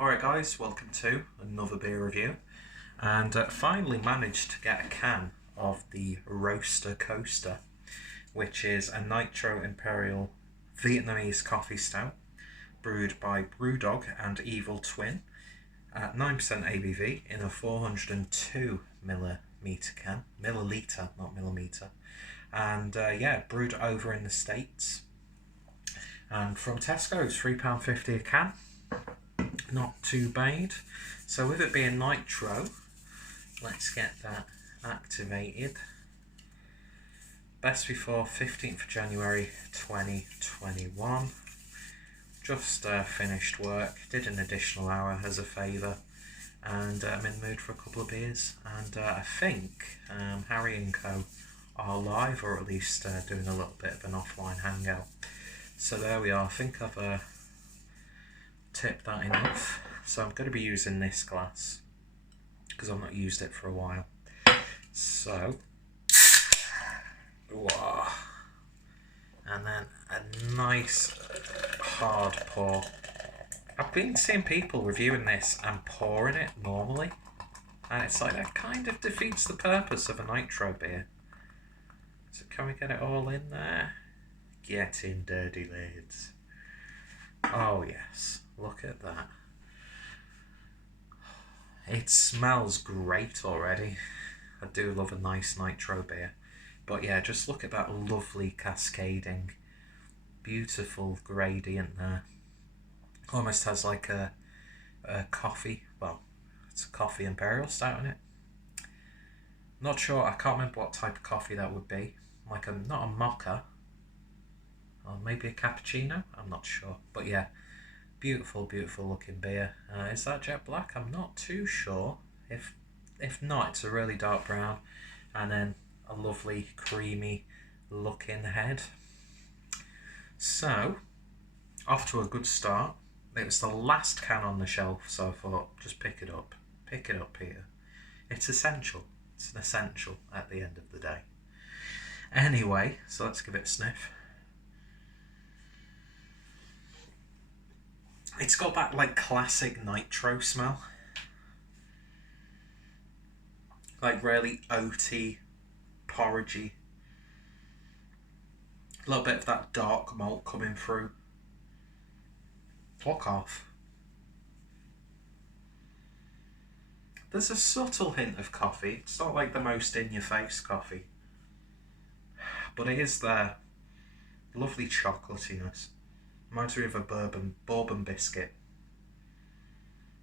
Alright guys, welcome to another beer review, and finally managed to get a can of the Roaster Coaster, which is a Nitro Imperial Vietnamese coffee stout brewed by BrewDog and Evil Twin at 9% ABV in a 402 milliliter can, milliliter, not millimeter, and brewed over in the States, and from Tesco's, £3.50 a can. Not too bad. So with it being nitro, let's get that activated. Best before 15th of January 2021. Just finished work, did an additional hour as a favour, and I'm in the mood for a couple of beers. And I think Harry and Co are live, or at least doing a little bit of an offline hangout. So there we are. I think I've tipped that enough. So I'm going to be using this glass because I've not used it for a while. So, whoa. And then a nice hard pour. I've been seeing people reviewing this and pouring it normally, and it's like that kind of defeats the purpose of a nitro beer. So can we get it all in there? Get in, dirty lads. Oh yes, look at that. It smells great already. I do love a nice nitro beer. But yeah, just look at that lovely cascading, beautiful gradient there. Almost has like a coffee, well, it's a coffee imperial stout in it. Not sure, I can't remember what type of coffee that would be. Like not a mocha, or maybe a cappuccino, I'm not sure. But yeah, beautiful, beautiful looking beer. Is that jet black? I'm not too sure. If not, it's a really dark brown, and then a lovely creamy looking head. So, off to a good start. It was the last can on the shelf, so I thought, just pick it up. Pick it up here. It's essential. It's an essential at the end of the day. Anyway, so let's give it a sniff. It's got that like classic nitro smell. Like really oaty, porridgey. A little bit of that dark malt coming through. Fuck off. There's a subtle hint of coffee. It's not like the most in-your-face coffee, but it is there. Lovely chocolatiness. Reminds me of a bourbon biscuit.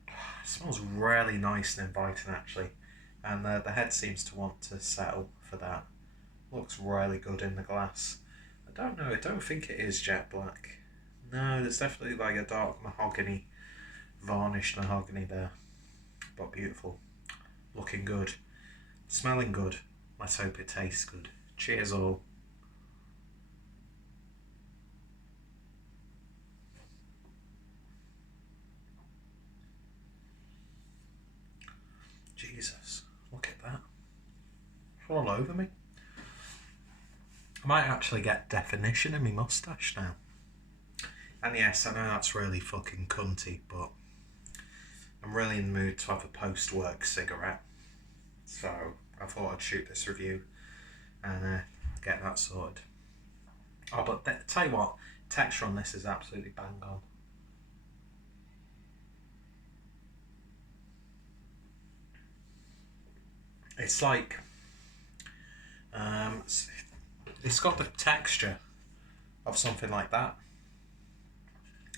It smells really nice and inviting actually, and the head seems to want to settle for that. Looks really good in the glass. I don't think it is jet black. No, there's definitely like a dark mahogany, varnished mahogany there. But beautiful. Looking good. Smelling good. Let's hope it tastes good. Cheers all. Jesus, look at that. It's all over me. I might actually get definition in my moustache now. And yes, I know that's really fucking cunty, but I'm really in the mood to have a post-work cigarette. So I thought I'd shoot this review and get that sorted. Oh, but tell you what, texture on this is absolutely bang on. It's like, it's got the texture of something like that.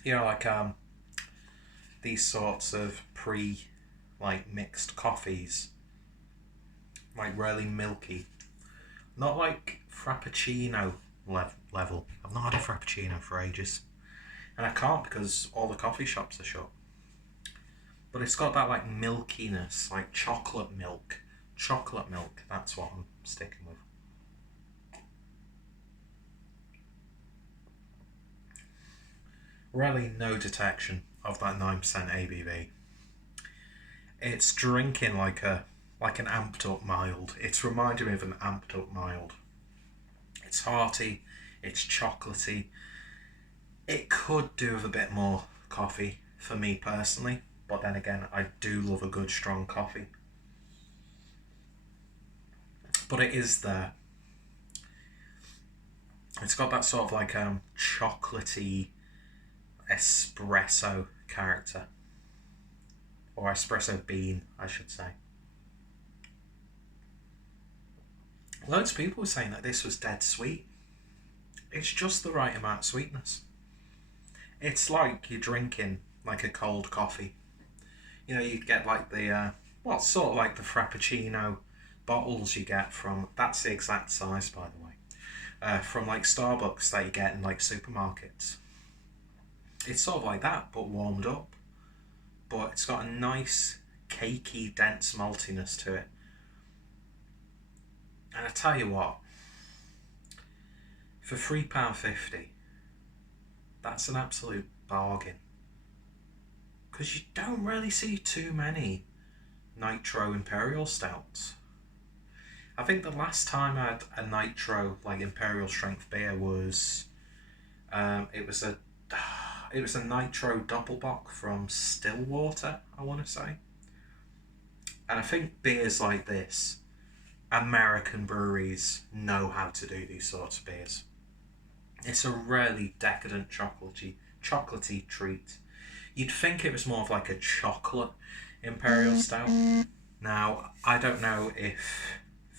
You know, like these sorts of mixed coffees, like really milky, not like frappuccino level. I've not had a frappuccino for ages, and I can't because all the coffee shops are shut. But it's got that like milkiness, like chocolate milk. That's what I'm sticking with. Really no detection of that 9% ABV. It's drinking like an amped up mild. It's reminding me of an amped up mild. It's hearty, it's chocolatey. It could do with a bit more coffee for me personally. but then again, I do love a good strong coffee. But it is there. It's got that sort of like chocolatey espresso character. Or espresso bean, I should say. Loads of people were saying that this was dead sweet. It's just the right amount of sweetness. It's like you're drinking like a cold coffee. You know, you'd get like the, sort of like the Frappuccino bottles you get from, that's the exact size by the way, from like Starbucks that you get in like supermarkets. It's sort of like that, but warmed up. But it's got a nice, cakey, dense maltiness to it. And I tell you what, for £3.50, that's an absolute bargain. Because you don't really see too many Nitro Imperial Stouts. I think the last time I had a Nitro, like Imperial Strength beer was, it was a Nitro Doppelbock from Stillwater, I want to say. And I think beers like this, American breweries know how to do these sorts of beers. It's a really decadent chocolatey treat. You'd think it was more of like a chocolate Imperial Stout. Now, I don't know if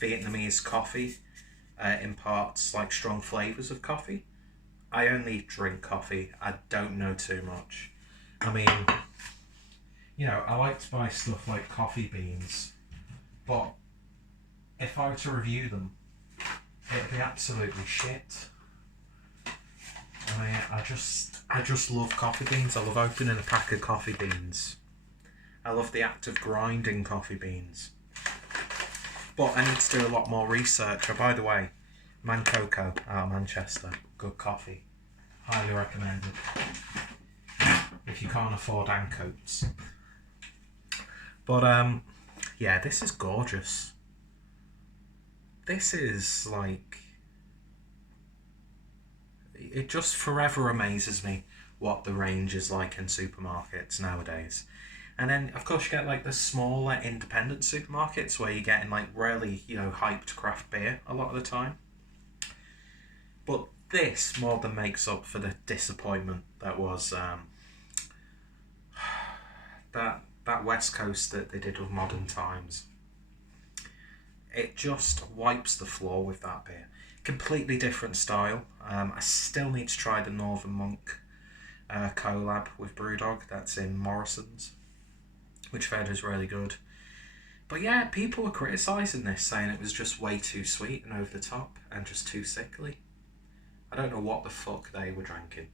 Vietnamese coffee imparts like strong flavours of coffee. I only drink coffee. I don't know too much. I mean, you know, I like to buy stuff like coffee beans, but if I were to review them, it'd be absolutely shit. I mean, I just love coffee beans. I love opening a pack of coffee beans. I love the act of grinding coffee beans. But I need to do a lot more research. Oh, by the way, Man Coco out of Manchester. Good coffee. Highly recommended. If you can't afford Ancoats. But, yeah, this is gorgeous. This is like... It just forever amazes me what the range is like in supermarkets nowadays. And then, of course, you get like the smaller independent supermarkets where you're getting like really, you know, hyped craft beer a lot of the time. But this more than makes up for the disappointment that was that West Coast that they did with Modern Times. It just wipes the floor with that beer. Completely different style. I still need to try the Northern Monk collab with BrewDog. That's in Morrison's, which I've heard is really good. But yeah, people were criticising this, saying it was just way too sweet and over the top and just too sickly. I don't know what the fuck they were drinking.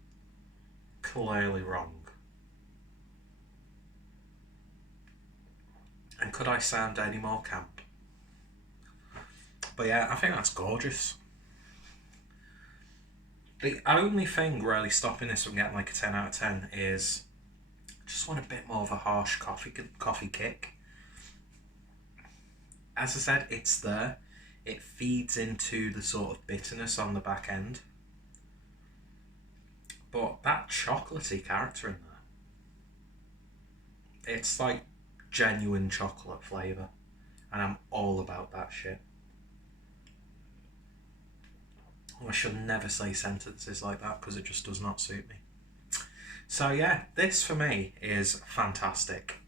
Clearly wrong. And could I sound any more camp? But yeah, I think that's gorgeous. The only thing really stopping this from getting like a 10 out of 10 is I just want a bit more of a harsh coffee kick. As I said, it's there. It feeds into the sort of bitterness on the back end. But that chocolatey character in there, it's like genuine chocolate flavour. And I'm all about that shit. I should never say sentences like that because it just does not suit me. So yeah, this for me is fantastic.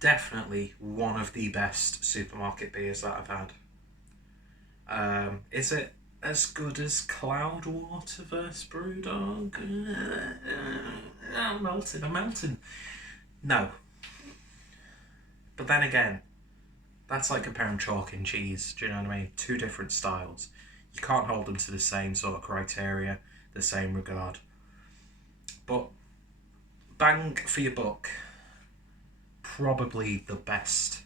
Definitely one of the best supermarket beers that I've had. Is it as good as Cloudwater vs BrewDog? I'm melting. No. But then again, that's like comparing chalk and cheese, do you know what I mean? Two different styles. You can't hold them to the same sort of criteria, the same regard. But bang for your buck, probably the best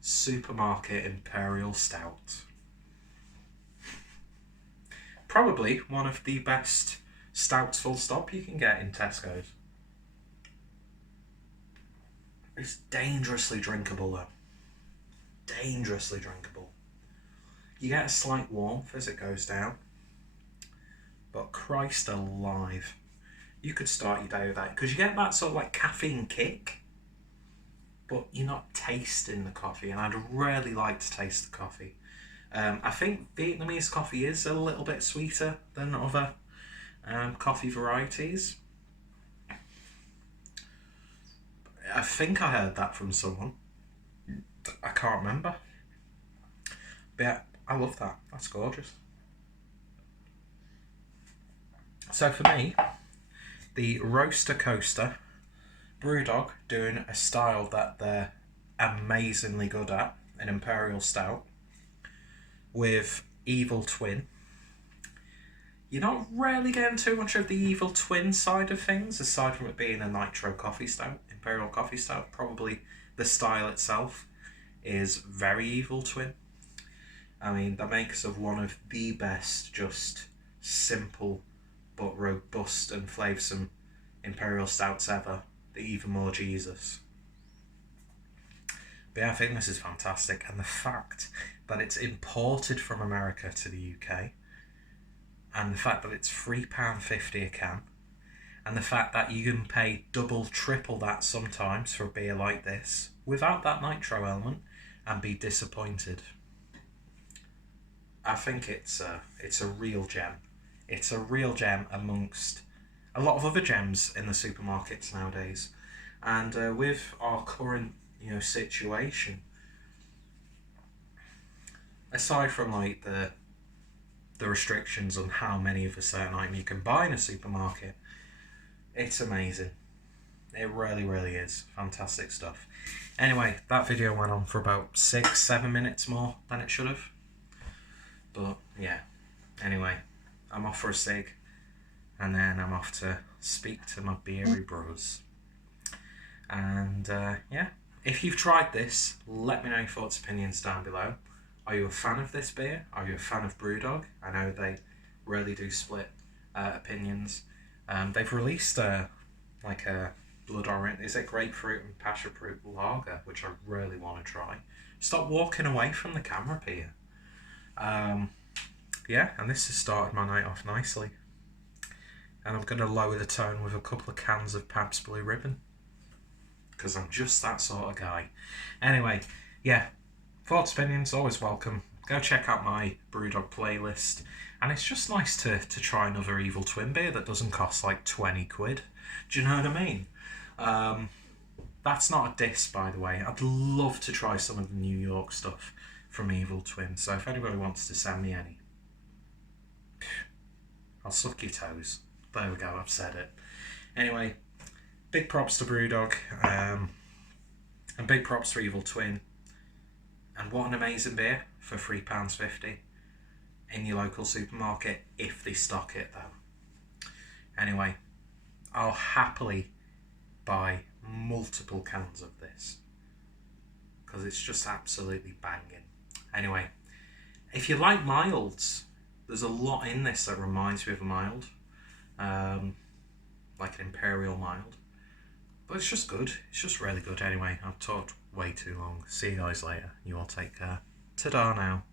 supermarket Imperial Stout. Probably one of the best stouts full stop you can get in Tesco's. It's dangerously drinkable though. Dangerously drinkable. You get a slight warmth as it goes down, but Christ alive, You could start your day with that because you get that sort of like caffeine kick, but you're not tasting the coffee, and I'd really like to taste the coffee. I think Vietnamese coffee is a little bit sweeter than other coffee varieties. I think I heard that from someone. I can't remember. But yeah, I love that. That's gorgeous. So for me, the Roaster Coaster, BrewDog doing a style that they're amazingly good at, an Imperial Stout, with Evil Twin. You're not really getting too much of the Evil Twin side of things, aside from it being a Nitro Coffee Stout, Imperial Coffee Stout. Probably the style itself is very Evil Twin. I mean, that makes of one of the best, just simple but robust and flavoursome Imperial Stouts ever. The Even More Jesus. But yeah, I think this is fantastic, and the fact that it's imported from America to the UK, and the fact that it's £3.50 a can, and the fact that you can pay double, triple that sometimes for a beer like this without that nitro element and be disappointed. I think it's a real gem. It's a real gem amongst a lot of other gems in the supermarkets nowadays, and with our current situation, aside from like the restrictions on how many of a certain item you can buy in a supermarket, it's amazing. It really, really is fantastic stuff. Anyway, that video went on for about 6-7 minutes more than it should have, but yeah. Anyway, I'm off for a cig, and then I'm off to speak to my beery bros. And yeah, if you've tried this, let me know your thoughts, opinions down below. Are you a fan of this beer? Are you a fan of BrewDog? I know they really do split opinions. They've released like a blood orange, is it grapefruit and passion fruit lager, which I really want to try. Stop walking away from the camera, Peter. Yeah, and this has started my night off nicely. And I'm going to lower the tone with a couple of cans of Pabst Blue Ribbon, because I'm just that sort of guy. Anyway, yeah, thoughts, opinions, always welcome. Go check out my BrewDog playlist. And it's just nice to try another Evil Twin beer that doesn't cost like 20 quid. Do you know what I mean? That's not a diss, by the way. I'd love to try some of the New York stuff from Evil Twin. So if anybody wants to send me any, I'll suck your toes. There we go, I've said it. Anyway, big props to BrewDog, and big props to Evil Twin. And what an amazing beer for £3.50 in your local supermarket, if they stock it though. Anyway, I'll happily buy multiple cans of this, because it's just absolutely banging. Anyway, if you like milds, there's a lot in this that reminds me of a mild, like an Imperial mild. But it's just good. It's just really good. Anyway, I've talked way too long. See you guys later. You all take care. Ta-da now.